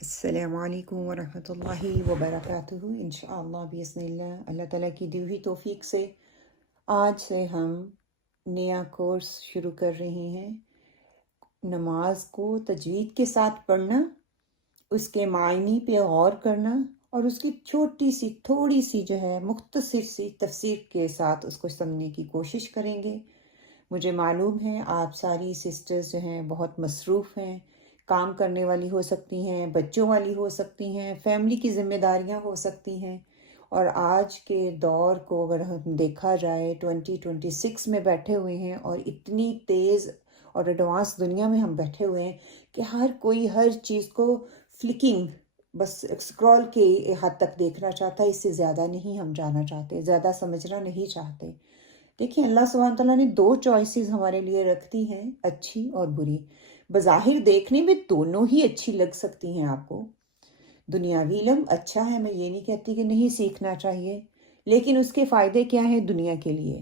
السلام علیکم ورحمۃ اللہ وبرکاتہ۔ انشاءاللہ بإذن اللہ، اللہ تعالیٰ کی دی ہوئی توفیق سے آج سے ہم نیا کورس شروع کر رہے ہیں۔ نماز کو تجوید کے ساتھ پڑھنا، اس کے معنی پہ غور کرنا اور اس کی چھوٹی سی تھوڑی سی جو ہے مختصر سی تفسیر کے ساتھ اس کو سمجھنے کی کوشش کریں گے۔ مجھے معلوم ہے آپ ساری سسٹرز جو ہیں بہت مصروف ہیں، کام کرنے والی ہو سکتی ہیں، بچوں والی ہو سکتی ہیں، فیملی کی ذمہ داریاں ہو سکتی ہیں، اور آج کے دور کو اگر ہم دیکھا جائے 2026 میں بیٹھے ہوئے ہیں اور اتنی تیز اور ایڈوانس دنیا میں ہم بیٹھے ہوئے ہیں کہ ہر کوئی ہر چیز کو فلکنگ بس اسکرول کے حد تک دیکھنا چاہتا ہے، اس سے زیادہ نہیں ہم جانا چاہتے، زیادہ سمجھنا نہیں چاہتے۔ دیکھیں اللہ سبحانہ تعالیٰ نے دو چوائسیز ہمارے لیے رکھتی ہیں، اچھی اور بری۔ بظاہر دیکھنے میں دونوں ہی اچھی لگ سکتی ہیں آپ کو۔ دنیاوی علم اچھا ہے، میں یہ نہیں کہتی کہ نہیں سیکھنا چاہیے، لیکن اس کے فائدے کیا ہیں دنیا کے لیے؟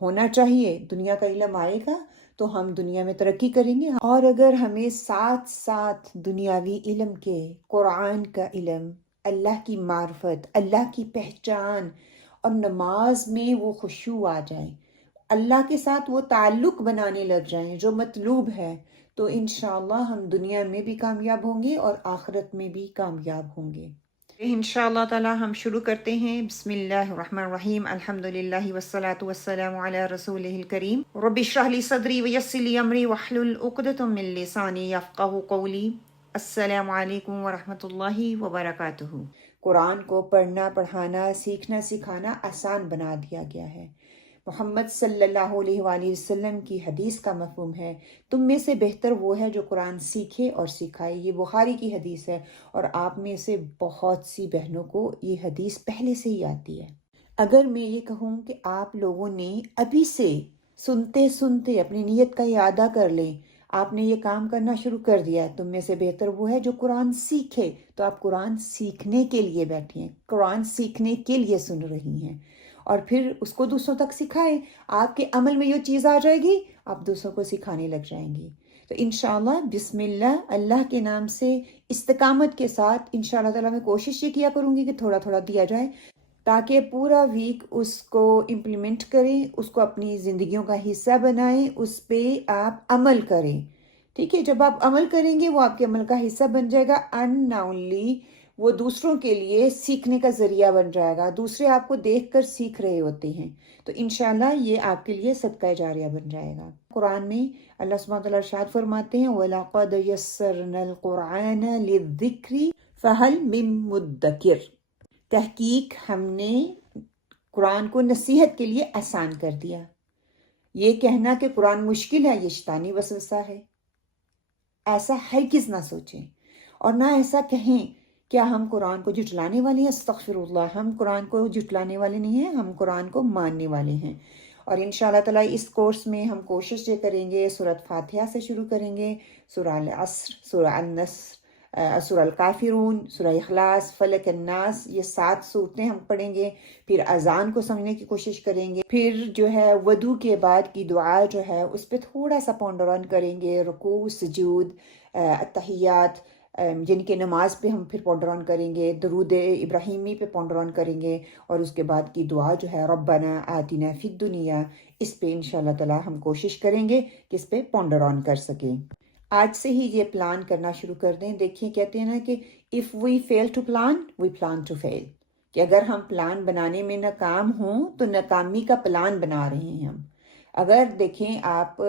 ہونا چاہیے، دنیا کا علم آئے گا تو ہم دنیا میں ترقی کریں گے، اور اگر ہمیں ساتھ ساتھ دنیاوی علم کے قرآن کا علم، اللہ کی معرفت، اللہ کی پہچان اور نماز میں وہ خشوع آ جائے، اللہ کے ساتھ وہ تعلق بنانے لگ جائیں جو مطلوب ہے، تو انشاءاللہ ہم دنیا میں بھی کامیاب ہوں گے اور آخرت میں بھی کامیاب ہوں گے۔ انشاءاللہ تعالی ہم شروع کرتے ہیں۔ بسم اللہ الرحمن الرحیم، الحمدللہ والصلاة والسلام علی رسولہ الکریم، رب اشرح لی صدری ویسر لی امری واحلل عقدۃ من لسانی یفقہوا قولی۔ السلام علیکم ورحمۃ اللہ وبرکاتہ۔ قرآن کو پڑھنا، پڑھانا، سیکھنا، سکھانا آسان بنا دیا گیا ہے۔ محمد صلی اللہ علیہ وآلہ وسلم کی حدیث کا مفہوم ہے، تم میں سے بہتر وہ ہے جو قرآن سیکھے اور سکھائے۔ یہ بخاری کی حدیث ہے، اور آپ میں سے بہت سی بہنوں کو یہ حدیث پہلے سے ہی آتی ہے۔ اگر میں یہ کہوں کہ آپ لوگوں نے ابھی سے سنتے سنتے اپنی نیت کا اعادہ کر لیں، آپ نے یہ کام کرنا شروع کر دیا ہے، تم میں سے بہتر وہ ہے جو قرآن سیکھے، تو آپ قرآن سیکھنے کے لیے بیٹھے ہیں، قرآن سیکھنے کے لیے سن رہی ہیں، اور پھر اس کو دوسروں تک سکھائیں۔ آپ کے عمل میں یہ چیز آ جائے گی، آپ دوسروں کو سکھانے لگ جائیں گی۔ تو انشاءاللہ بسم اللہ، اللہ کے نام سے استقامت کے ساتھ انشاءاللہ تعالیٰ میں کوشش یہ کیا کروں گی کہ تھوڑا تھوڑا دیا جائے، تاکہ پورا ویک اس کو امپلیمنٹ کریں، اس کو اپنی زندگیوں کا حصہ بنائیں، اس پہ آپ عمل کریں۔ ٹھیک ہے، جب آپ عمل کریں گے وہ آپ کے عمل کا حصہ بن جائے گا، اناؤنلی وہ دوسروں کے لیے سیکھنے کا ذریعہ بن جائے گا، دوسرے آپ کو دیکھ کر سیکھ رہے ہوتے ہیں، تو انشاءاللہ یہ آپ کے لیے صدقہ جاریہ بن جائے گا۔ قرآن میں اللہ سبحانہ وتعالیٰ ارشاد فرماتے ہیں وَلَقَدْ يَسَّرْنَا الْقُرْآنَ لِلذِّكْرِ فَهَلْ مِن مُدَّكِرٍ، تحقیق ہم نے قرآن کو نصیحت کے لیے آسان کر دیا۔ یہ کہنا کہ قرآن مشکل ہے یہ شیطانی وسوسہ ہے، ایسا ہرگز نہ سوچیں، اور نہ ایسا کہیں کیا ہم قرآن کو جھٹلانے والے ہیں۔ استغفر اللہ، ہم قرآن کو جھٹلانے والے نہیں ہیں، ہم قرآن کو ماننے والے ہیں۔ اور انشاءاللہ تعالیٰ اس کورس میں ہم کوشش یہ کریں گے، سورۃ فاتحہ سے شروع کریں گے، سورہ العصر، سورہ النصر، سورہ الکافرون، سورہ اخلاص، فلق، الناس، یہ 7 صورتیں ہم پڑھیں گے، پھر اذان کو سمجھنے کی کوشش کریں گے، پھر جو ہے وضو کے بعد کی دعا جو ہے اس پہ تھوڑا سا پونڈر آن کریں گے، رکوع، سجود، التحیات، یعنی کہ نماز پہ ہم پھر پونڈر آن کریں گے، درود ابراہیمی پہ پونڈر آن کریں گے، اور اس کے بعد کی دعا جو ہے ربنا آتنا فی الدنیا، اس پہ انشاءاللہ تعالی ہم کوشش کریں گے کہ اس پہ پونڈر آن کر سکیں۔ آج سے ہی یہ پلان کرنا شروع کر دیں۔ دیکھیں کہتے ہیں نا کہ if we fail to plan we plan to fail، کہ اگر ہم پلان بنانے میں ناکام ہوں تو ناکامی کا پلان بنا رہے ہیں ہم۔ اگر دیکھیں آپ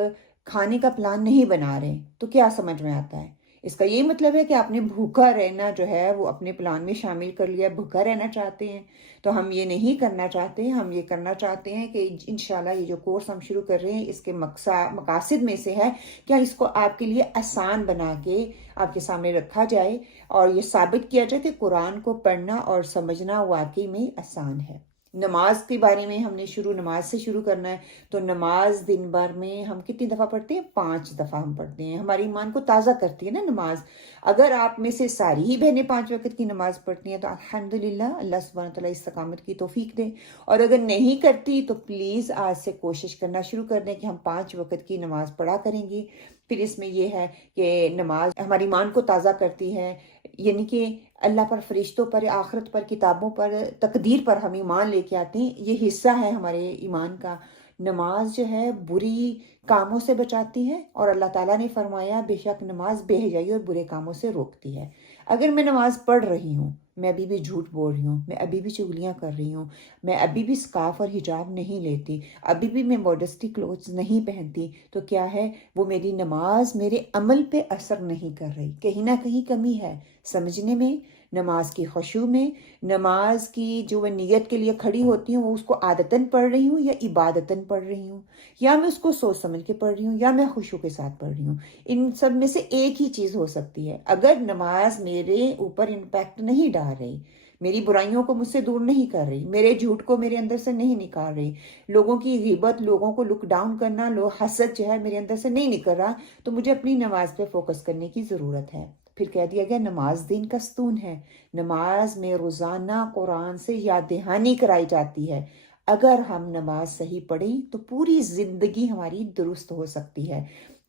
کھانے کا پلان نہیں بنا رہے تو کیا سمجھ میں آتا ہے؟ اس کا یہ مطلب ہے کہ آپ نے بھوکا رہنا جو ہے وہ اپنے پلان میں شامل کر لیا، بھوکا رہنا چاہتے ہیں، تو ہم یہ نہیں کرنا چاہتے، ہم یہ کرنا چاہتے ہیں کہ انشاءاللہ یہ جو کورس ہم شروع کر رہے ہیں اس کے مقاصد میں سے ہے کیا اس کو آپ کے لیے آسان بنا کے آپ کے سامنے رکھا جائے، اور یہ ثابت کیا جائے کہ قرآن کو پڑھنا اور سمجھنا واقعی میں آسان ہے۔ نماز کے بارے میں ہم نے نماز سے شروع کرنا ہے، تو نماز دن بھر میں ہم کتنی دفعہ پڑھتے ہیں؟ 5 دفعہ ہم پڑھتے ہیں۔ ہماری ایمان کو تازہ کرتی ہے نا نماز۔ اگر آپ میں سے ساری ہی بہنیں 5 وقت کی نماز پڑھتی ہیں تو الحمدللہ، اللہ سبحانہ تعالیٰ استقامت کی توفیق دے، اور اگر نہیں کرتی تو پلیز آج سے کوشش کرنا شروع کر دیں کہ ہم 5 وقت کی نماز پڑھا کریں گی۔ پھر اس میں یہ ہے کہ نماز ہماری ایمان کو تازہ کرتی ہے، یعنی کہ اللہ پر، فرشتوں پر، آخرت پر، کتابوں پر، تقدیر پر ہم ایمان لے کے آتے ہیں، یہ حصہ ہے ہمارے ایمان کا۔ نماز جو ہے بری کاموں سے بچاتی ہے، اور اللہ تعالیٰ نے فرمایا بے شک نماز بے حیائی اور برے کاموں سے روکتی ہے۔ اگر میں نماز پڑھ رہی ہوں، میں ابھی بھی جھوٹ بول رہی ہوں، میں ابھی بھی چغلیاں کر رہی ہوں، میں ابھی بھی سکارف اور حجاب نہیں لیتی، ابھی بھی میں ماڈسٹی کلوتھز نہیں پہنتی، تو کیا ہے، وہ میری نماز میرے عمل پہ اثر نہیں کر رہی، کہیں نہ کہیں کمی ہے سمجھنے میں، نماز کی خشوع میں، نماز کی جو میں نیت کے لیے کھڑی ہوتی ہوں وہ اس کو عادتاً پڑھ رہی ہوں یا عبادتاً پڑھ رہی ہوں، یا میں اس کو سوچ سمجھ کے پڑھ رہی ہوں، یا میں خشوع کے ساتھ پڑھ رہی ہوں۔ ان سب میں سے ایک ہی چیز ہو سکتی ہے۔ اگر نماز میرے اوپر امپیکٹ نہیں ڈال رہی، میری برائیوں کو مجھ سے دور نہیں کر رہی، میرے جھوٹ کو میرے اندر سے نہیں نکال رہی، لوگوں کی غیبت، لوگوں کو لک ڈاؤن کرنا، حسد جو ہے میرے اندر سے نہیں نکل رہا، تو مجھے اپنی نماز پہ فوکس کرنے کی ضرورت ہے۔ پھر کہہ دیا گیا نماز دین کا ستون ہے، نماز میں روزانہ قرآن سے یاد دہانی کرائی جاتی ہے۔ اگر ہم نماز صحیح پڑھیں تو پوری زندگی ہماری درست ہو سکتی ہے،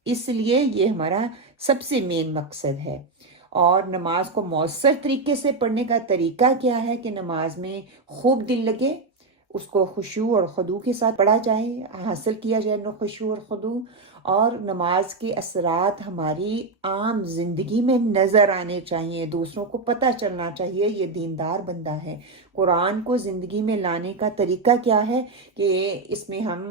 اس لیے یہ ہمارا سب سے مین مقصد ہے۔ اور نماز کو مؤثر طریقے سے پڑھنے کا طریقہ کیا ہے کہ نماز میں خوب دل لگے، اس کو خشوع اور خضوع کے ساتھ پڑھا جائے، حاصل کیا جائے خشوع اور خضوع، اور نماز کے اثرات ہماری عام زندگی میں نظر آنے چاہیے، دوسروں کو پتہ چلنا چاہیے یہ دیندار بندہ ہے۔ قرآن کو زندگی میں لانے کا طریقہ کیا ہے کہ اس میں ہم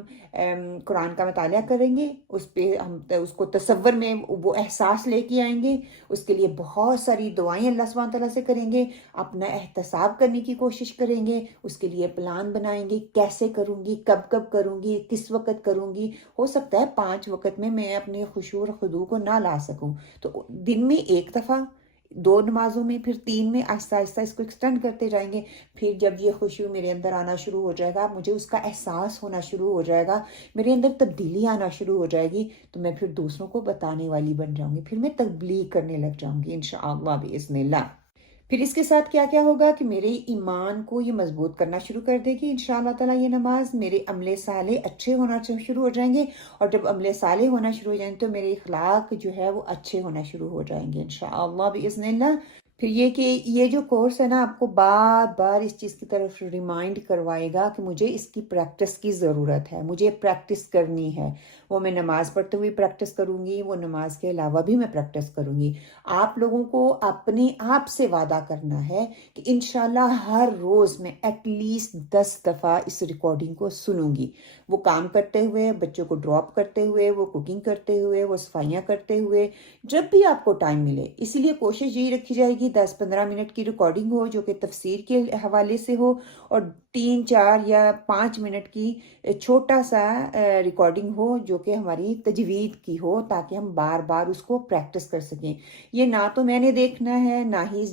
قرآن کا مطالعہ کریں گے، اس پہ ہم اس کو تصور میں وہ احساس لے کے آئیں گے، اس کے لیے بہت ساری دعائیں اللہ سبحانہ تعالیٰ سے کریں گے، اپنا احتساب کرنے کی کوشش کریں گے، اس کے لیے پلان بنائیں گے، کیسے کروں گی، کب کب کروں گی، کس وقت کروں گی۔ ہو سکتا ہے 5 وقت میں اپنے خشوع اور خضوع کو نہ لا سکوں، تو دن میں ایک دفعہ، 2 نمازوں میں، پھر 3 میں، آہستہ آہستہ اس کو ایکسٹینڈ کرتے جائیں گے۔ پھر جب یہ خشوع میرے اندر آنا شروع ہو جائے گا، مجھے اس کا احساس ہونا شروع ہو جائے گا، میرے اندر تبدیلی آنا شروع ہو جائے گی، تو میں پھر دوسروں کو بتانے والی بن جاؤں گی، پھر میں تبلیغ کرنے لگ جاؤں گی انشاءاللہ باذن اللہ۔ پھر اس کے ساتھ کیا کیا ہوگا کہ میرے ایمان کو یہ مضبوط کرنا شروع کر دے گی انشاءاللہ تعالیٰ یہ نماز، میرے عمل صالح اچھے ہونا شروع ہو جائیں گے، اور جب عمل صالح ہونا شروع ہو جائیں گے تو میرے اخلاق جو ہے وہ اچھے ہونا شروع ہو جائیں گے انشاءاللہ باذن اللہ۔ پھر یہ کہ یہ جو کورس ہے نا، آپ کو بار بار اس چیز کی طرف ریمائنڈ کروائے گا کہ مجھے اس کی پریکٹس کی ضرورت ہے، مجھے پریکٹس کرنی ہے۔ وہ میں نماز پڑھتے ہوئے پریکٹس کروں گی، وہ نماز کے علاوہ بھی میں پریکٹس کروں گی۔ آپ لوگوں کو اپنے آپ سے وعدہ کرنا ہے کہ انشاءاللہ ہر روز میں ایٹ لیسٹ 10 دفعہ اس ریکارڈنگ کو سنوں گی، وہ کام کرتے ہوئے، بچوں کو ڈراپ کرتے ہوئے، وہ کوکنگ کرتے ہوئے، وہ صفائیاں کرتے ہوئے، جب بھی آپ کو ٹائم ملے۔ اسی لیے کوشش یہی رکھی جائے گی 10-15 منٹ کی ریکارڈنگ ہو جو کہ تفسیر کے حوالے سے ہو، اور 3-4 یا 5 منٹ کی چھوٹا سا ریکارڈنگ ہو جو کہ ہماری تجوید کی ہو، تاکہ ہم بار بار اس کو پریکٹس کر سکیں۔ یہ نہ تو میں نے دیکھنا ہے، نہ ہی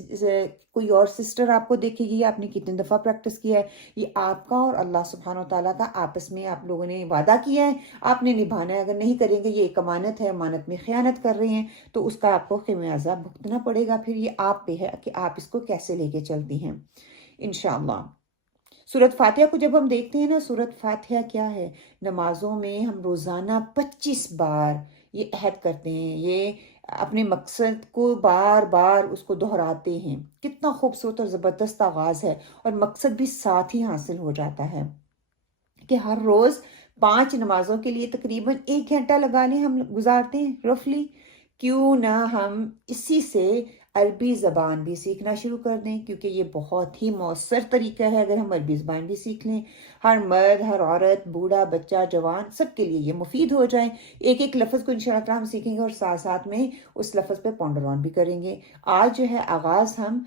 کوئی اور سسٹر آپ کو دیکھے گی آپ نے کتنی دفعہ پریکٹس کیا ہے، یہ آپ کا اور اللہ سبحانہ و تعالیٰ کا آپس میں آپ لوگوں نے وعدہ کیا ہے، آپ نے نبھانا ہے۔ اگر نہیں کریں گے، یہ ایک امانت ہے، امانت میں خیانت کر رہے ہیں، تو اس کا آپ کو خمیازہ بھگتنا پڑے گا۔ پھر یہ آپ پہ ہے کہ آپ اس کو کیسے لے کے چلتی ہیں انشاءاللہ۔ سورۃ فاتحہ کو جب ہم دیکھتے ہیں نا، سورۃ فاتحہ کیا ہے، نمازوں میں ہم روزانہ 25 بار یہ عہد کرتے ہیں، یہ اپنے مقصد کو بار بار اس کو دہراتے ہیں۔ کتنا خوبصورت اور زبردست آغاز ہے، اور مقصد بھی ساتھ ہی حاصل ہو جاتا ہے کہ ہر روز 5 نمازوں کے لیے تقریباً 1 گھنٹہ لگا لیں ہم گزارتے ہیں رفلی، کیوں نہ ہم اسی سے عربی زبان بھی سیکھنا شروع کر دیں، کیونکہ یہ بہت ہی مؤثر طریقہ ہے۔ اگر ہم عربی زبان بھی سیکھ لیں، ہر مرد، ہر عورت، بوڑھا، بچہ، جوان، سب کے لیے یہ مفید ہو جائیں۔ ایک ایک لفظ کو انشاءاللہ تعالیٰ ہم سیکھیں گے، اور ساتھ ساتھ میں اس لفظ پہ پونڈر آن بھی کریں گے۔ آج جو ہے آغاز ہم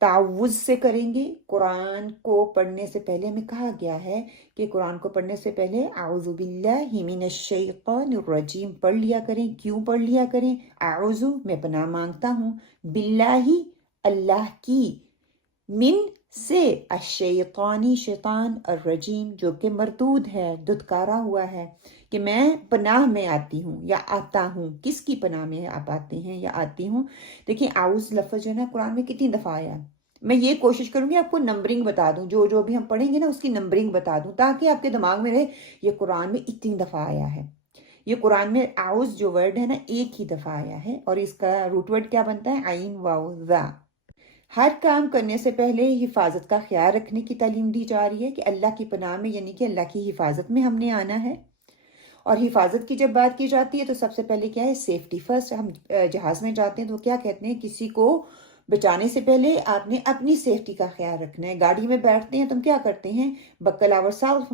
تعوذ سے کریں گے۔ قرآن کو پڑھنے سے پہلے ہمیں کہا گیا ہے کہ قرآن کو پڑھنے سے پہلے اعوذ باللہ من الشیطان الرجیم پڑھ لیا کریں۔ کیوں پڑھ لیا کریں؟ اعوذ، میں پناہ مانگتا ہوں، باللہ، اللہ کی، من سے، الشیطانی، شیطان، الرجیم جو کہ مردود ہے، دھتکارا ہوا ہے، کہ میں پناہ میں آتی ہوں یا آتا ہوں۔ کس کی پناہ میں آپ آتے ہیں یا آتی ہوں؟ دیکھیں اعوذ لفظ جو ہے نا قرآن میں کتنی دفعہ آیا ہے۔ میں یہ کوشش کروں گی آپ کو نمبرنگ بتا دوں، جو جو بھی ہم پڑھیں گے نا اس کی نمبرنگ بتا دوں، تاکہ آپ کے دماغ میں رہے یہ قرآن میں اتنی دفعہ آیا ہے۔ یہ قرآن میں اعوذ جو ورڈ ہے نا ایک ہی دفعہ آیا ہے، اور اس کا روٹ ورڈ کیا بنتا ہے؟ عین واو ذا۔ ہر کام کرنے سے پہلے حفاظت کا خیال رکھنے کی تعلیم دی جا رہی ہے کہ اللہ کی پناہ میں، یعنی کہ اللہ کی حفاظت میں ہم نے آنا ہے۔ اور حفاظت کی جب بات کی جاتی ہے تو سب سے پہلے کیا ہے؟ Safety first. ہم جہاز میں جاتے ہیں تو کیا کہتے ہیں؟ کسی کو بچانے سے پہلے آپ نے اپنی سیفٹی کا خیال رکھنا ہے۔ گاڑی میں بیٹھتے ہیں تو ہم کیا کرتے ہیں؟ بکل آور سیلف،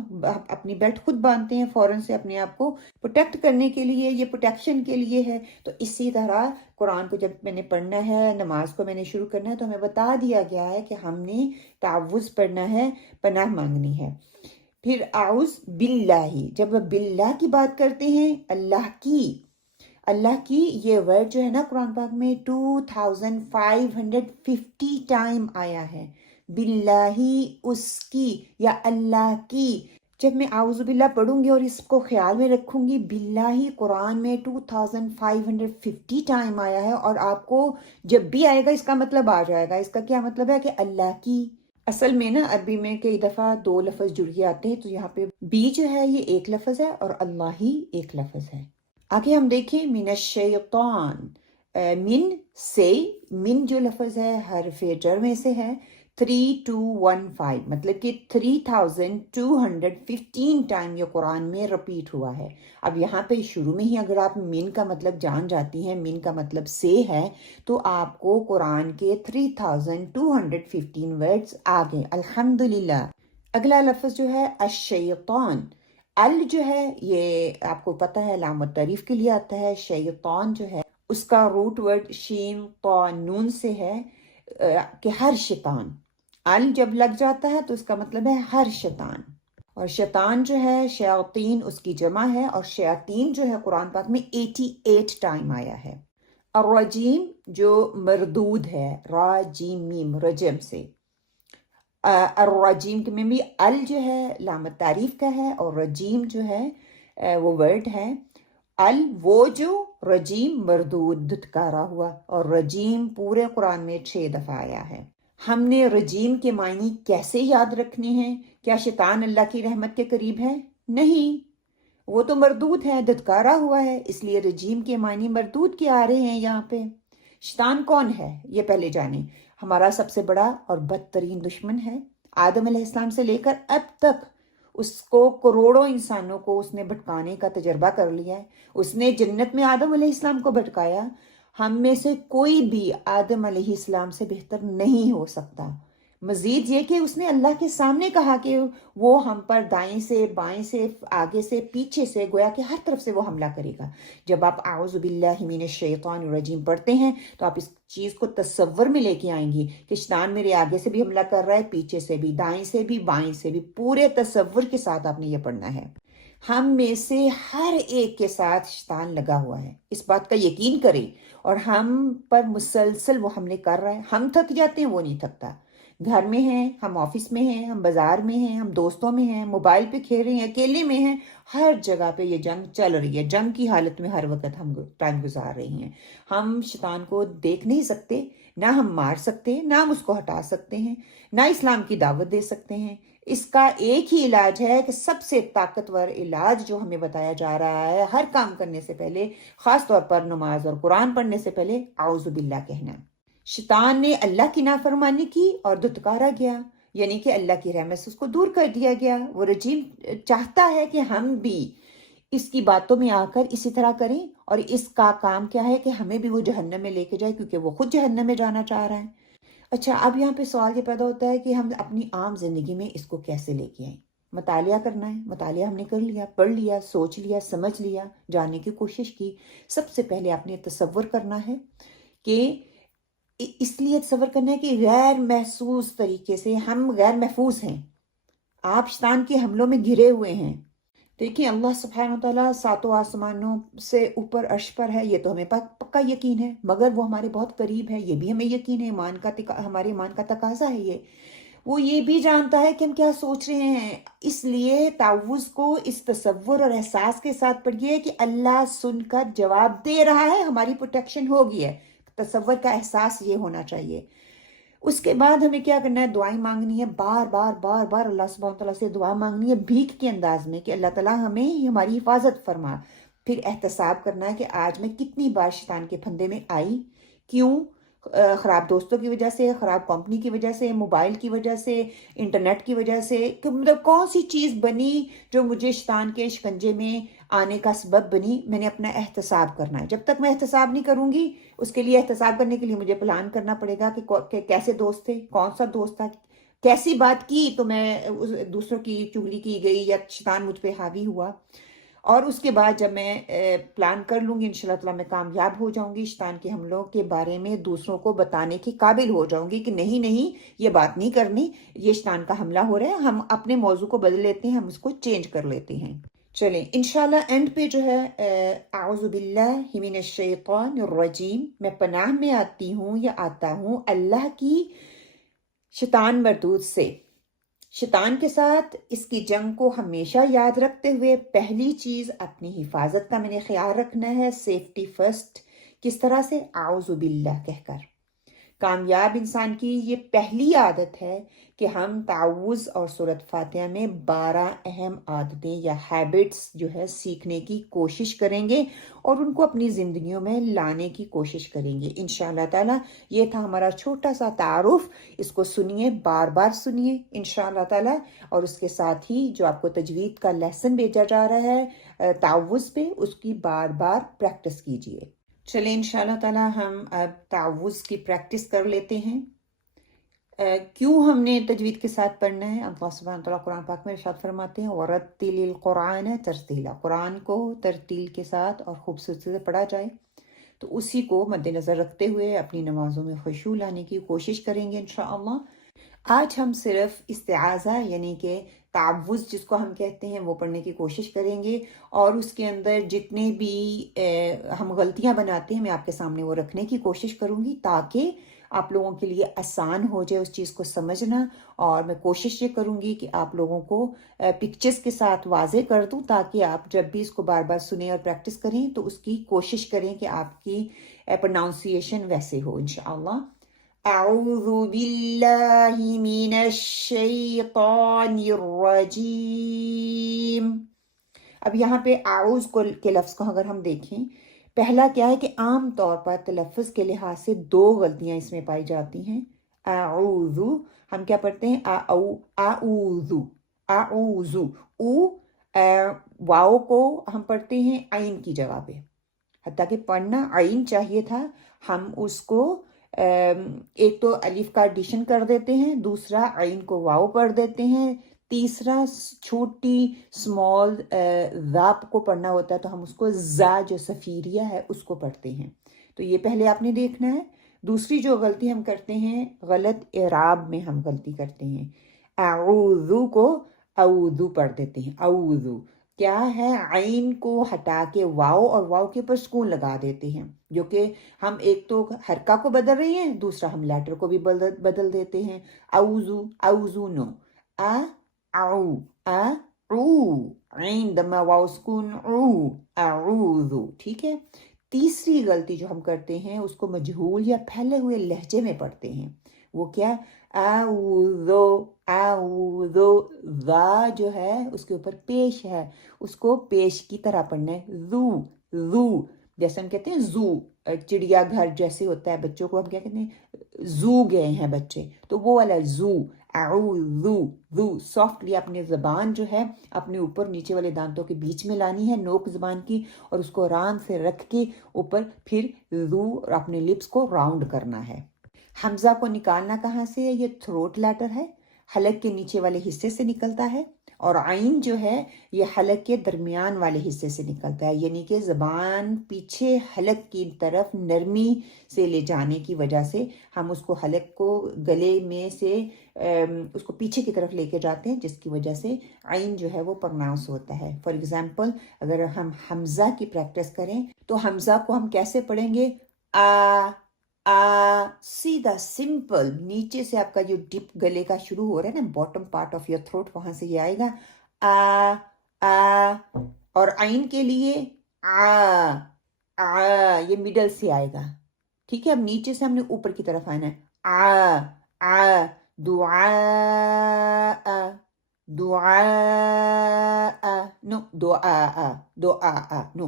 اپنی بیلٹ خود باندھتے ہیں فوراً سے اپنے آپ کو پروٹیکٹ کرنے کے لیے، یہ پروٹیکشن کے لیے ہے۔ تو اسی طرح قرآن کو جب میں نے پڑھنا ہے، نماز کو میں نے شروع کرنا ہے، تو ہمیں بتا دیا گیا ہے کہ ہم نے تعوذ پڑھنا ہے، پناہ مانگنی ہے۔ پھر اعوذ باللہ، جب باللہ کی بات کرتے ہیں، اللہ کی یہ ورڈ جو ہے نا قرآن پاک میں 2550 ٹائم آیا ہے۔ باللہ، اس کی یا اللہ کی۔ جب میں اعوذ باللہ پڑھوں گی اور اس کو خیال میں رکھوں گی، باللہ قرآن میں 2550 ٹائم آیا ہے، اور آپ کو جب بھی آئے گا اس کا مطلب آ جائے گا۔ اس کا کیا مطلب ہے؟ کہ اللہ کی۔ اصل میں نا عربی میں کئی دفعہ دو لفظ جڑ کے آتے ہیں، تو یہاں پہ بی جو ہے یہ ایک لفظ ہے اور اللہ ہی ایک لفظ ہے۔ آگے ہم دیکھیں من الشیطان، من سے، من جو لفظ ہے حرف جر میں سے ہے، 3215 مطلب کہ 3215 ٹائم یہ قرآن میں رپیٹ ہوا ہے۔ اب یہاں پہ شروع میں ہی اگر آپ من کا مطلب جان جاتی ہیں، من کا مطلب سے ہے، تو آپ کو قرآن کے 3215 ورڈز آ گئے، الحمدللہ۔ اگلا لفظ جو ہے الشیطان، ال جو ہے یہ آپ کو پتہ ہے علامت تعریف کے لیے آتا ہے۔ شیطان جو ہے اس کا روٹ ورڈ شین طا نون سے ہے، کہ ہر شیطان۔ ال جب لگ جاتا ہے تو اس کا مطلب ہے ہر شیطان۔ اور شیطان جو ہے شیاطین اس کی جمع ہے، اور شیاطین جو ہے قرآن پاک میں 88 ٹائم آیا ہے۔ الرجیم جو مردود ہے، راجیم میم رجم سے، الرجیم میں بھی ال جو ہے علامت تعریف کا ہے، اور رجیم جو ہے وہ ورڈ ہے۔ ال وہ جو، رجیم مردود دھتکارا ہوا، اور رجیم پورے قرآن میں 6 دفعہ آیا ہے۔ ہم نے رجیم کے معنی کیسے یاد رکھنے ہیں؟ کیا شیطان اللہ کی رحمت کے قریب ہے؟ نہیں، وہ تو مردود ہے، دھتکارا ہوا ہے، اس لیے رجیم کے معنی مردود کے آ رہے ہیں یہاں پہ۔ شیطان کون ہے یہ پہلے جانیں۔ ہمارا سب سے بڑا اور بدترین دشمن ہے۔ آدم علیہ السلام سے لے کر اب تک اس کو کروڑوں انسانوں کو اس نے بھٹکانے کا تجربہ کر لیا ہے۔ اس نے جنت میں آدم علیہ السلام کو بھٹکایا۔ ہم میں سے کوئی بھی آدم علیہ السلام سے بہتر نہیں ہو سکتا۔ مزید یہ کہ اس نے اللہ کے سامنے کہا کہ وہ ہم پر دائیں سے، بائیں سے، آگے سے، پیچھے سے، گویا کہ ہر طرف سے وہ حملہ کرے گا۔ جب آپ اعوذ باللہ من الشیطان الرجیم پڑھتے ہیں تو آپ اس چیز کو تصور میں لے کے آئیں گی کہ شیطان میرے آگے سے بھی حملہ کر رہا ہے، پیچھے سے بھی، دائیں سے بھی، بائیں سے بھی، پورے تصور کے ساتھ آپ نے یہ پڑھنا ہے۔ ہم میں سے ہر ایک کے ساتھ شیطان لگا ہوا ہے، اس بات کا یقین کریں، اور ہم پر مسلسل وہ حملے کر رہا ہے۔ ہم تھک جاتے ہیں، وہ نہیں تھکتا۔ گھر میں ہیں، ہم آفس میں ہیں، ہم بازار میں ہیں، ہم دوستوں میں ہیں، موبائل پہ کھیل رہے ہیں، اکیلے میں ہیں، ہر جگہ پہ یہ جنگ چل رہی ہے۔ جنگ کی حالت میں ہر وقت ہم ٹائم گزار رہے ہیں۔ ہم شیطان کو دیکھ نہیں سکتے، نہ ہم مار سکتے، نہ ہم اس کو ہٹا سکتے ہیں، نہ اسلام کی دعوت دے سکتے ہیں۔ اس کا ایک ہی علاج ہے کہ سب سے طاقتور علاج جو ہمیں بتایا جا رہا ہے ہر کام کرنے سے پہلے، خاص طور پر نماز اور قرآن پڑھنے سے پہلے، اعوذ باللہ کہنا۔ شیطان نے اللہ کی نافرمانی کی اور دھتکارا گیا، یعنی کہ اللہ کی رحمت سے اس کو دور کر دیا گیا۔ وہ رجیم چاہتا ہے کہ ہم بھی اس کی باتوں میں آ کر اسی طرح کریں، اور اس کا کام کیا ہے کہ ہمیں بھی وہ جہنم میں لے کے جائے، کیونکہ وہ خود جہنم میں جانا چاہ رہا ہے۔ اچھا، اب یہاں پہ سوال یہ پیدا ہوتا ہے کہ ہم اپنی عام زندگی میں اس کو کیسے لے کے آئیں؟ مطالعہ کرنا ہے، مطالعہ ہم نے کر لیا، پڑھ لیا، سوچ لیا، سمجھ لیا، جاننے کی کوشش کی۔ سب سے پہلے آپ نے تصور کرنا ہے کہ اس لیے تصور کرنا ہے کہ غیر محسوس طریقے سے ہم غیر محفوظ ہیں، آپ شیطان کے حملوں میں گھرے ہوئے ہیں۔ دیکھیں، اللہ سبحانہ وتعالیٰ ساتوں آسمانوں سے اوپر عرش پر ہے، یہ تو ہمیں پکا یقین ہے، مگر وہ ہمارے بہت قریب ہے، یہ بھی ہمیں یقین ہے، ہمارے ایمان کا تقاضا ہے یہ۔ وہ یہ بھی جانتا ہے کہ ہم کیا سوچ رہے ہیں، اس لیے تعوذ کو اس تصور اور احساس کے ساتھ پڑھیے کہ اللہ سن کر جواب دے رہا ہے، ہماری پروٹیکشن ہوگی ہے۔ تصور کا احساس یہ ہونا چاہیے۔ اس کے بعد ہمیں کیا کرنا ہے؟ دعائیں مانگنی ہے، بار بار بار بار اللہ سبحانہ تعالیٰ سے دعا مانگنی ہے، بھیک کے انداز میں کہ اللہ تعالیٰ ہمیں ہماری حفاظت فرما۔ پھر احتساب کرنا ہے کہ آج میں کتنی بار شیطان کے پھندے میں آئی، کیوں، خراب دوستوں کی وجہ سے، خراب کمپنی کی وجہ سے، موبائل کی وجہ سے، انٹرنیٹ کی وجہ سے، کہ مطلب کون سی چیز بنی جو مجھے شیطان کے شکنجے میں آنے کا سبب بنی. میں نے اپنا احتساب کرنا ہے. جب تک میں احتساب نہیں کروں گی، اس کے لیے احتساب کرنے کے لیے مجھے پلان کرنا پڑے گا کہ کیسے دوست تھے، کون سا دوست تھا، کیسی بات کی تو میں دوسروں کی چغلی کی گئی یا شیطان مجھ پہ حاوی ہوا. اور اس کے بعد جب میں پلان کر لوں گی انشاءاللہ تعالیٰ میں کامیاب ہو جاؤں گی، شیطان کے حملوں کے بارے میں دوسروں کو بتانے کے قابل ہو جاؤں گی کہ نہیں نہیں یہ بات نہیں کرنی، یہ شیطان کا حملہ ہو رہا ہے. ہم اپنے موضوع کو بدل لیتے ہیں، ہم اس کو چینج کر لیتے ہیں. چلیں انشاءاللہ اینڈ پہ جو ہے اعوذ باللہ من الشیطان الرجیم، میں پناہ میں آتی ہوں یا آتا ہوں اللہ کی شیطان مردود سے. شیطان کے ساتھ اس کی جنگ کو ہمیشہ یاد رکھتے ہوئے پہلی چیز اپنی حفاظت کا میں نے خیال رکھنا ہے. Safety first. کس طرح سے؟ اعوذ باللہ کہہ کر. کامیاب انسان کی یہ پہلی عادت ہے کہ ہم تعوذ اور سورۃ فاتحہ میں 12 اہم عادتیں یا ہیبٹس جو ہے سیکھنے کی کوشش کریں گے اور ان کو اپنی زندگیوں میں لانے کی کوشش کریں گے انشاءاللہ تعالی. یہ تھا ہمارا چھوٹا سا تعارف. اس کو سنیے، بار بار سنیے انشاءاللہ تعالی. اور اس کے ساتھ ہی جو آپ کو تجوید کا لیسن بھیجا جا رہا ہے تعوذ پہ، اس کی بار بار پریکٹس کیجیے. چلیں انشاءاللہ تعالی ہم اب تعوذ کی پریکٹس کر لیتے ہیں. کیوں ہم نے تجوید کے ساتھ پڑھنا ہے؟ اللہ سبحانہ تعالیٰ قرآن پاک میں ارشاد فرماتے ہیں وَرَتِّلِ الْقُرْآنَ تَرْتِيلًا، قرآن کو ترتیل کے ساتھ اور خوبصورتی سے پڑھا جائے. تو اسی کو مد نظر رکھتے ہوئے اپنی نمازوں میں خشوع لانے کی کوشش کریں گے انشاءاللہ. آج ہم صرف استعاذہ یعنی کہ تعوذ جس کو ہم کہتے ہیں وہ پڑھنے کی کوشش کریں گے، اور اس کے اندر جتنے بھی ہم غلطیاں بناتے ہیں میں آپ کے سامنے وہ رکھنے کی کوشش کروں گی تاکہ آپ لوگوں کے لیے آسان ہو جائے اس چیز کو سمجھنا. اور میں کوشش یہ کروں گی کہ آپ لوگوں کو پکچرز کے ساتھ واضح کر دوں تاکہ آپ جب بھی اس کو بار بار سنیں اور پریکٹس کریں تو اس کی کوشش کریں کہ آپ کی پروناؤنسیشن ویسے ہو انشاءاللہ. اعوذ باللہ من الشیطان الرجیم. اب یہاں پہ اعوذ کے لفظ کو اگر ہم دیکھیں، پہلا کیا ہے کہ عام طور پر تلفظ کے لحاظ سے 2 غلطیاں اس میں پائی جاتی ہیں. اعوذ ہم کیا پڑھتے ہیں؟ اعوذ اعوذ. واو کو ہم پڑھتے ہیں عین کی جگہ پہ، حتیٰ کہ پڑھنا عین چاہیے تھا، ہم اس کو ایک تو الف کا ایڈیشن کر دیتے ہیں، دوسرا عین کو واو پڑھ دیتے ہیں، تیسرا چھوٹی سمال ذاپ کو پڑھنا ہوتا ہے تو ہم اس کو زا جو صفیریہ ہے اس کو پڑھتے ہیں. تو یہ پہلے آپ نے دیکھنا ہے. دوسری جو غلطی ہم کرتے ہیں، غلط اعراب میں ہم غلطی کرتے ہیں. اعوذ کو اعوذ پڑھ دیتے ہیں. اعوذ کیا ہے؟ عین کو ہٹا کے واو اور واو کے اوپر سکون لگا دیتے ہیں، جو کہ ہم ایک تو حرکہ کو بدل رہے ہیں، دوسرا ہم لیٹر کو بھی بدل دیتے ہیں. اعوذ اعوذ نو عین دمہ واو سکون اعوذ. ٹھیک ہے. تیسری غلطی جو ہم کرتے ہیں اس کو مجہول یا پھیلے ہوئے لہجے میں پڑھتے ہیں. وہ کیا؟ اعوذ اعوذ. ذا جو ہے اس کے اوپر پیش ہے، اس کو پیش کی طرح پڑھنا ہے. ذو جیسے ہم کہتے ہیں زو، چڑیا گھر جیسے ہوتا ہے، بچوں کو ہم کیا کہتے ہیں؟ زو گئے ہیں بچے، تو وہ والا زو. اعوذ ذو. سافٹلی اپنے زبان جو ہے اپنے اوپر نیچے والے دانتوں کے بیچ میں لانی ہے، نوک زبان کی، اور اس کو آرام سے رکھ کے اوپر پھر ذو اور اپنے لپس کو راؤنڈ کرنا ہے. حمزہ کو نکالنا کہاں سے ہے؟ یہ تھروٹ لیٹر ہے، حلق کے نیچے والے حصے سے نکلتا ہے، اور عین جو ہے یہ حلق کے درمیان والے حصے سے نکلتا ہے. یعنی کہ زبان پیچھے حلق کی طرف نرمی سے لے جانے کی وجہ سے ہم اس کو حلق کو گلے میں سے اس کو پیچھے کی طرف لے کے جاتے ہیں، جس کی وجہ سے عین جو ہے وہ پروناؤنس ہوتا ہے. فار ایگزامپل اگر ہم حمزہ کی پریکٹس کریں تو حمزہ کو ہم کیسے پڑھیں گے؟ سیدھا سمپل نیچے سے آپ کا جو ڈپ گلے کا شروع ہو رہا ہے نا، bottom part of your throat, وہاں سے یہ آئے گا اور عین کے لیے یہ مڈل سے آئے گا. ٹھیک ہے. اب نیچے سے ہم نے اوپر کی طرف آنا ہے. دعاء دعاء نو دعاء نو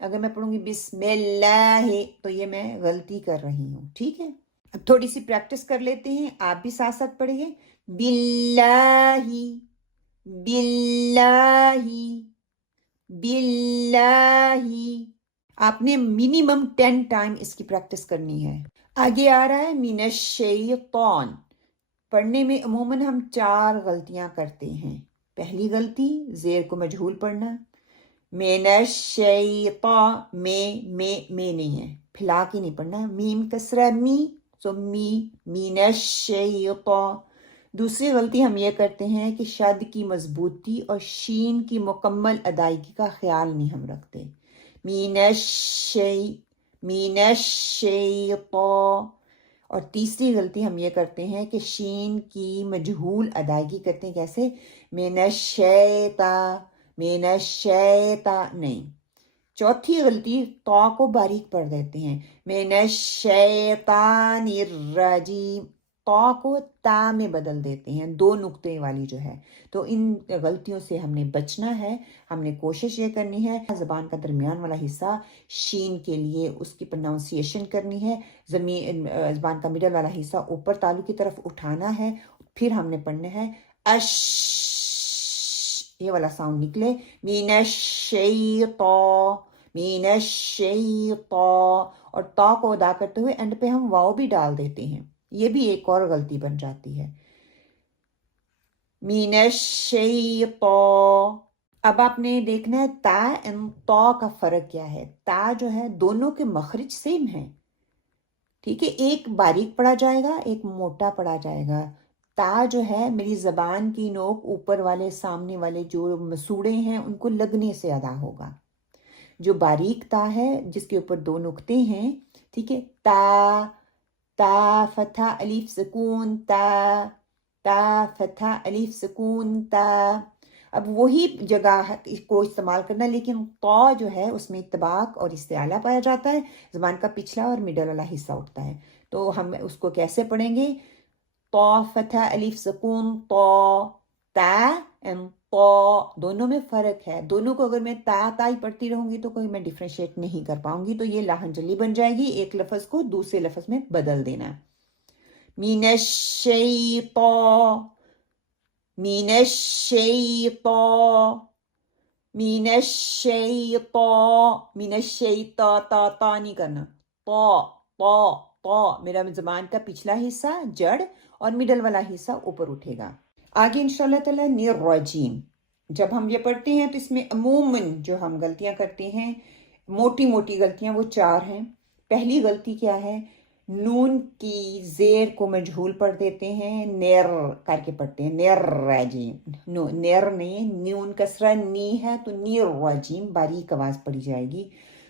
اگر میں پڑھوں گی بسم اللہ تو یہ میں غلطی کر رہی ہوں. ٹھیک ہے, اب تھوڑی سی پریکٹس کر لیتے ہیں, آپ بھی ساتھ ساتھ پڑھیے. باللہ, باللہ, باللہ. آپ نے منیمم 10 ٹائم اس کی پریکٹس کرنی ہے. آگے آ رہا ہے من الشیطان. پڑھنے میں عموماً ہم 4 غلطیاں کرتے ہیں. پہلی غلطی زیر کو مجہول پڑھنا. من الشیطان, میں نہیں ہے, پھلا کے نہیں پڑھنا. میم کسرہ می, سو من الشیطان. دوسری غلطی ہم یہ کرتے ہیں کہ شد کی مضبوطی اور شین کی مکمل ادائیگی کا خیال نہیں ہم رکھتے. من الشیطان. اور تیسری غلطی ہم یہ کرتے ہیں کہ شین کی مجہول ادائیگی کرتے ہیں. کیسے؟ من الشیطان, من الشیطان نہیں. چوتھی غلطی طا کو باریک پڑھ دیتے ہیں. من الشیطان الرجیم, طا کو تا میں بدل دیتے ہیں, 2 نقطے والی جو ہے. تو ان غلطیوں سے ہم نے بچنا ہے. ہم نے کوشش یہ کرنی ہے زبان کا درمیان والا حصہ شین کے لیے اس کی پرناؤنسیشن کرنی ہے. زبان کا مڈل والا حصہ اوپر تالو کی طرف اٹھانا ہے. پھر ہم نے پڑھنا ہے اش, یہ والا ساؤنڈ نکلے. من الشیطان, من الشیطان. اور تا کو ادا کرتے ہوئے اینڈ پہ ہم واو بھی ڈال دیتے ہیں. یہ بھی ایک اور غلطی بن جاتی ہے. من الشیطان. اب آپ نے دیکھنا ہے تا اینڈ تا کا فرق کیا ہے. تا جو ہے دونوں کے مخرج سیم ہیں. ٹھیک ہے, ایک باریک پڑھا جائے گا, ایک موٹا پڑھا جائے گا. تا جو ہے میری زبان کی نوک اوپر والے سامنے والے جو مسوڑے ہیں ان کو لگنے سے ادا ہوگا. جو باریک تا ہے جس کے اوپر 2 نقطے ہیں, ٹھیک ہے, تا, تا فتح الف سکون تا, تا فتح الف سکون تا. اب وہی جگہ کو استعمال کرنا, لیکن طا جو ہے اس میں اتباق اور استعلا پایا جاتا ہے. زبان کا پچھلا اور مڈل والا حصہ اٹھتا ہے. تو ہم اس کو کیسے پڑھیں گے؟ طا فتح الف سکون طا, تا اینڈ طا دونوں میں فرق ہے. دونوں کو اگر میں تا ہی پڑھتی رہوں گی تو کوئی میں ڈیفرینشیٹ نہیں کر پاؤں گی, تو یہ لاہن جلی بن جائے گی. ایک لفظ کو دوسرے لفظ میں بدل دینا. من الشیطان, من الشیطان, من الشیطان. من الشیطان, تا نہیں کرنا. طا میرا زبان کا پچھلا حصہ جڑ اور مڈل والا حصہ اوپر اٹھے گا. آگے انشاءاللہ تعالی الرجیم. جب ہم یہ پڑھتے ہیں تو اس میں عموماً جو ہم غلطیاں کرتے ہیں, موٹی موٹی غلطیاں, وہ 4 ہیں. پہلی غلطی کیا ہے؟ نون کی زیر کو مجہول پڑھ دیتے ہیں, نیر کر کے پڑھتے ہیں. نیر رجیم, نو نیر نہیں, نون کسرہ نی ہے تو نیر رجیم باریک آواز پڑھی جائے گی.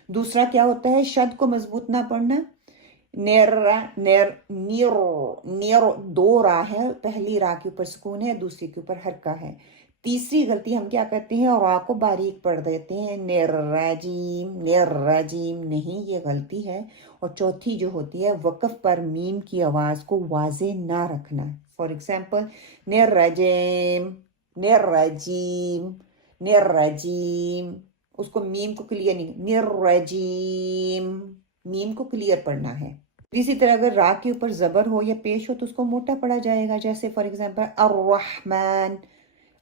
دوسرا کیا ہوتا ہے؟ شد کو مضبوط نہ پڑھنا. نیر, نیر, نیرو, نیرو 2 را ہے, پہلی را کے اوپر سکون ہے, دوسری کے اوپر حرکہ ہے. تیسری غلطی ہم کیا کرتے ہیں؟ را کو باریک پڑھ دیتے ہیں, نیر رجیم, نیر رجیم نہیں, یہ غلطی ہے. اور چوتھی جو ہوتی ہے وقف پر میم کی آواز کو واضح نہ رکھنا. فار ایگزامپل نیر رجیم, نیر رجیم, نیر رجیم, اس کو میم کو کلیئر نہیں, نیر رجیم, میم کو کلیئر پڑھنا ہے. اسی طرح اگر را کے اوپر زبر ہو یا پیش ہو تو اس کو موٹا پڑھا جائے گا. جیسے فار ایگزامپل الرحمن,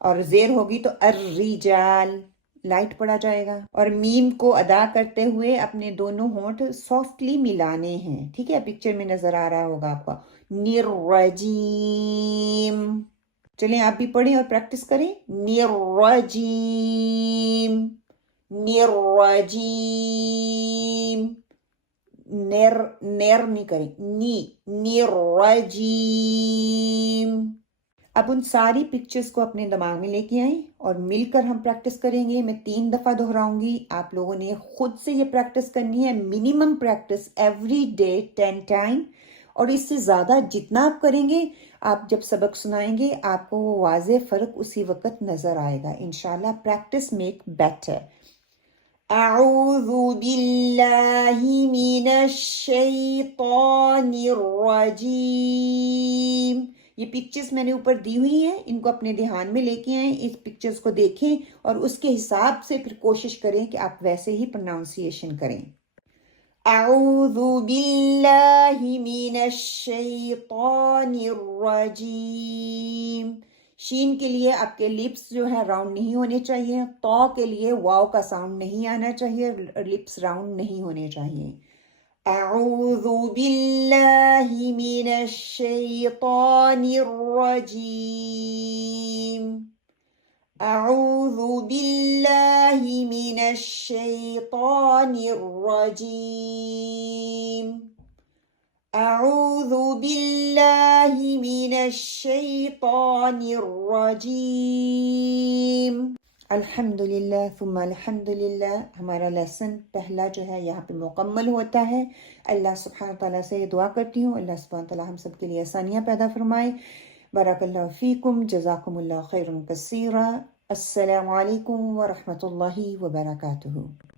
اور زیر ہوگی تو الرجال, لائٹ پڑھا جائے گا. اور میم کو ادا کرتے ہوئے اپنے دونوں ہونٹ سافٹلی ملانے ہیں. ٹھیک ہے, پکچر میں نظر آ رہا ہوگا آپ کو. نرجیم. چلیں آپ بھی پڑھیں اور پریکٹس کریں. نرجیم, نرجیم. نیر, نیر نہیں کریں, نرجیم. اب ان ساری پکچرز کو اپنے دماغ میں لے کے آئیں اور مل کر ہم پریکٹس کریں گے. میں 3 دفعہ دہراؤں گی, آپ لوگوں نے خود سے یہ پریکٹس کرنی ہے. Minimum practice every day 10 time. اور اس سے زیادہ جتنا آپ کریں گے, آپ جب سبق سنائیں گے آپ کو وہ واضح فرق اسی وقت نظر آئے گا. انشاءاللہ پریکٹس میک بیٹر. اعوذ باللہ من الشیطان الرجیم. یہ پکچرز میں نے اوپر دی ہوئی ہیں، ان کو اپنے دھیان میں لے کے آئیں، اس پکچرز کو دیکھیں اور اس کے حساب سے پھر کوشش کریں کہ آپ ویسے ہی پروناؤنسیشن کریں۔ اعوذ باللہ من الشیطان الرجیم۔ شین کے لیے آپ کے لپس جو ہے راؤنڈ نہیں ہونے چاہیے، تو کے لیے واو کا ساؤنڈ نہیں آنا چاہیے، لپس راؤنڈ نہیں ہونے چاہیے۔ اعوذ باللہ من الشیطان الرجیم۔ اعوذ باللہ من الشیطان الرجیم۔ اعوذ باللہ من الشیطان الرجیم۔ الحمدللہ ثم الحمدللہ، ہمارا لیسن پہلا جو ہے یہاں پہ مکمل ہوتا ہے۔ اللہ سبحانہ تعالیٰ سے دعا کرتی ہوں اللہ سبحانہ تعالیٰ ہم سب کے لیے آسانیاں پیدا فرمائے۔ بارک اللہ فیکم، جزاکم اللہ خیرا کثیرا۔ السلام علیکم ورحمۃ اللہ وبرکاتہ۔